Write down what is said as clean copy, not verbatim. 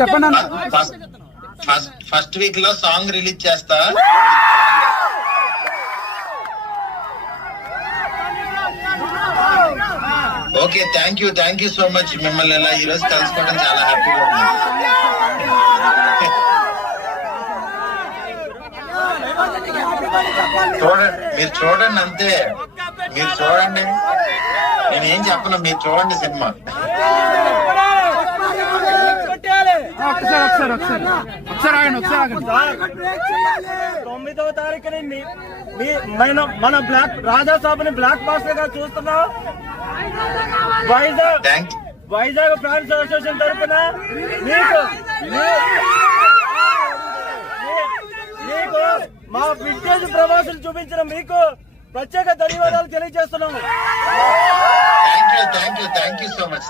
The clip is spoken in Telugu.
చెప్పండి అన్న. ఫస్ట్ వీక్ లో సాంగ్ రిలీజ్ చేస్తా. Okay, thank you so much. మిమ్మల్ని ఇలా ఈ రోజు కలుసుకోవడం చాలా హ్యాపీగా ఉంది. మీరు చూడండి అంతే, మీరు చూడండి, నేనేం చెప్పను, మీరు చూడండి సినిమా. ఒకసారి ఆగండి. 9వ తారీఖుని మన బ్లాక్ రాజా సాబుని బ్లాక్ బాస్టర్ గా చూస్తున్నాం. వైజాగ్ ఫ్యాన్స్ అసోసియేషన్ తరఫున మీకు మా వింటేజ్ ప్రవాసులు చూపించిన మీకు ప్రత్యేక ధన్యవాదాలు తెలియజేస్తున్నాము. Thank you so much.